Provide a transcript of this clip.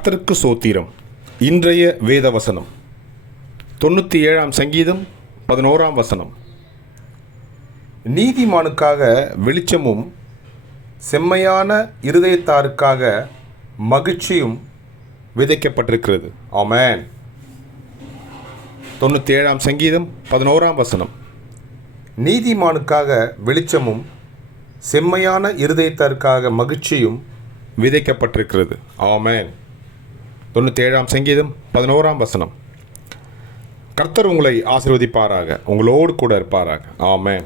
கர்த்தருக்கு சோத்திரம். இன்றைய வேத வசனம் 97 சங்கீதம் 11 வசனம். நீதிமானுக்காக வெளிச்சமும் செம்மையான இருதயத்தாருக்காக மகிழ்ச்சியும் விதைக்கப்பட்டிருக்கிறது. ஆமென். 97 சங்கீதம் 11 வசனம். நீதிமானுக்காக வெளிச்சமும் செம்மையான இருதயத்தாருக்காக மகிழ்ச்சியும் விதைக்கப்பட்டிருக்கிறது. ஆமென். 97 சங்கீதம் 11 வசனம். கர்த்தர் உங்களை ஆசீர்வதிப்பாராக, உங்களோடு கூட இருப்பாராக. ஆமென்.